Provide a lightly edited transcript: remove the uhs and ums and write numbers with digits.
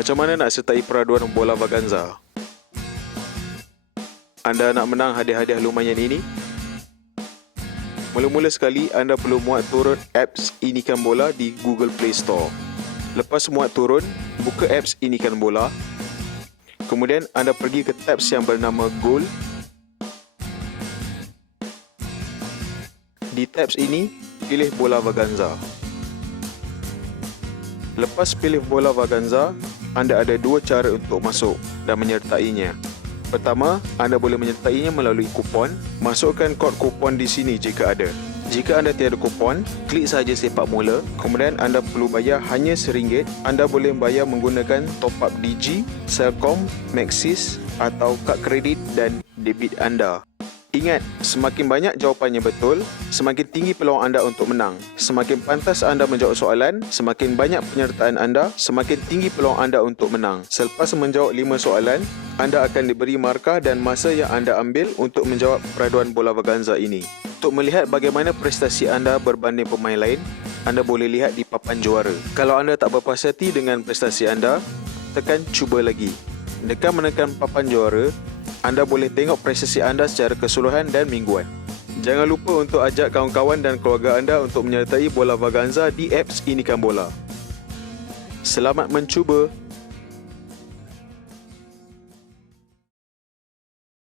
Macam mana nak sertai peraduan bola Vaganza? Anda nak menang hadiah-hadiah lumayan ini? Mula-mula sekali, anda perlu muat turun apps Inikan Bola di Google Play Store. Lepas muat turun, buka apps Inikan Bola. Kemudian anda pergi ke tabs yang bernama Goal. Di tabs ini, pilih bola Vaganza. Lepas pilih bola Vaganza, anda ada dua cara untuk masuk dan menyertainya. Pertama, anda boleh menyertainya melalui kupon. Masukkan kod kupon di sini jika ada. Jika anda tiada kupon, klik sahaja sepak mula. Kemudian anda perlu bayar hanya RM1. Anda boleh bayar menggunakan top up Digi, Celcom, Maxis atau kad kredit dan debit anda. Ingat, semakin banyak jawapannya betul, semakin tinggi peluang anda untuk menang. Semakin pantas anda menjawab soalan, semakin banyak penyertaan anda, semakin tinggi peluang anda untuk menang. Selepas menjawab 5 soalan, anda akan diberi markah dan masa yang anda ambil untuk menjawab peraduan bola Vaganza ini. Untuk melihat bagaimana prestasi anda berbanding pemain lain, anda boleh lihat di papan juara. Kalau anda tak berpuas hati dengan prestasi anda, tekan cuba lagi. Dengan menekan papan juara, anda boleh tengok prestasi anda secara keseluruhan dan mingguan. Jangan lupa untuk ajak kawan-kawan dan keluarga anda untuk menyertai bola Vaganza di apps Inikan Bola. Selamat mencuba!